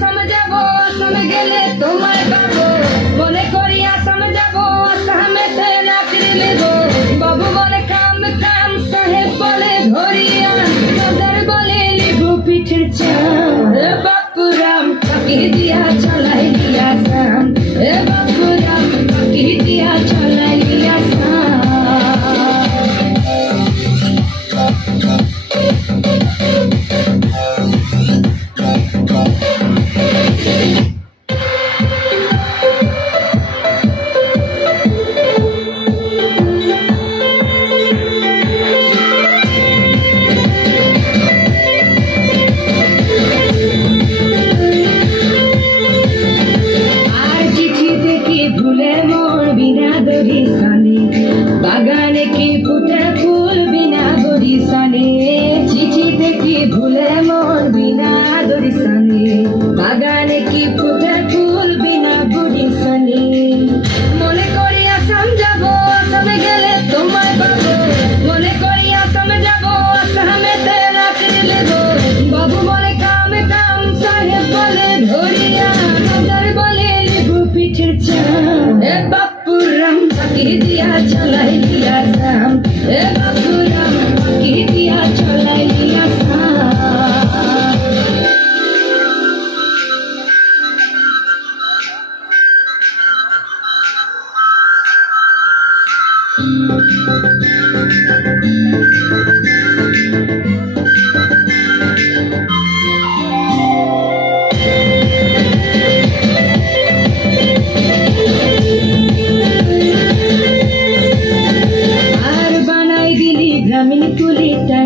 আসাম যাব, আসাম গেলে তোমায় পাবো। মনে করি আসাম যাব আসামেতে চাকরি নেব। বাবু বলে কাম কাম সাহেব বলে, ধরিয়া সদর বলে লিবু পিঠের এ বাপুরাম কাকি দিয়া চালাই দিয়া সানে বাগানে কি ফুটে ফুল বিনা দড়ি সানে চিঠি দেখি ভুলে মোর বিনা দড়ি সানে বাগানে কি ফুটে ফুল বিনা সানে মনে করি আসাম যাব, আসামে গেলে তোমায় পাবো। মনে করি আসামে যাব আসামেতে রাত্রি লেব বাবু বলে কামে, কাম, সাহেব বলে ধরি পাখি দিয়া চলাই দিয়া সাম এ বাবুরাম পাখি দিয়া চলাই দিয়া সাম Namitulitan